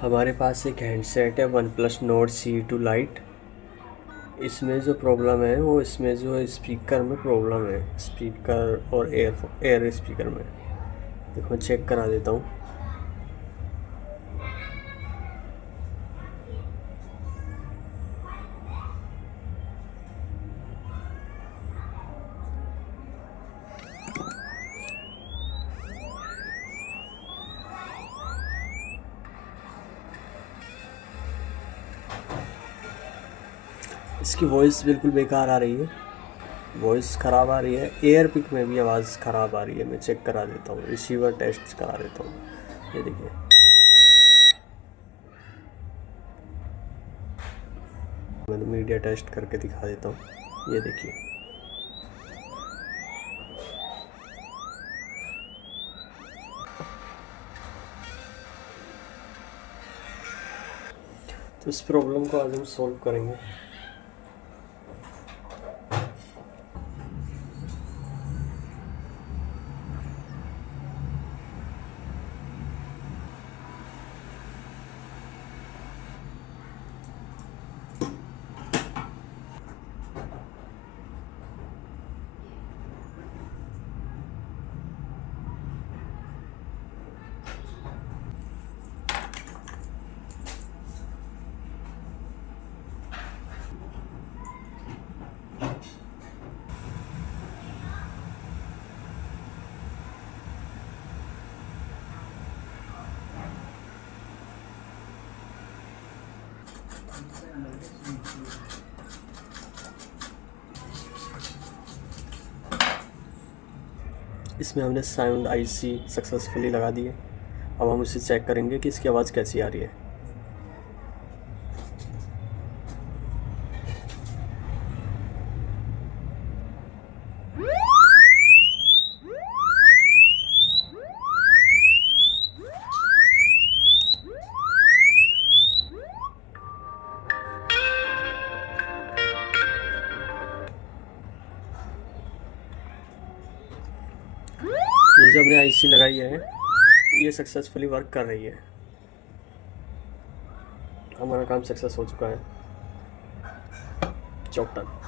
हमारे पास एक हैंडसेट है one plus note C2 light. इसमें जो प्रॉब्लम है वो इसमें जो स्पीकर में प्रॉब्लम है, स्पीकर और एयर स्पीकर में। देखो मैं चेक करा देता हूँ। इसकी वॉइस बिल्कुल बेकार आ रही है, वॉइस ख़राब आ रही है, एयर पिक में भी आवाज़ ख़राब आ रही है। मैं चेक करा देता हूँ, रिसीवर टेस्ट करा देता हूँ। ये देखिए, मैं तो मीडिया टेस्ट करके दिखा देता हूँ। ये देखिए, तो इस प्रॉब्लम को आज हम सॉल्व करेंगे। इसमें हमने साउंड आईसी सक्सेसफुली लगा दी है। अब हम उसे चेक करेंगे कि इसकी आवाज़ कैसी आ रही है। ये जो हमने आईसी लगाई है ये सक्सेसफुली वर्क कर रही है। हमारा काम सक्सेस हो चुका है। Job done.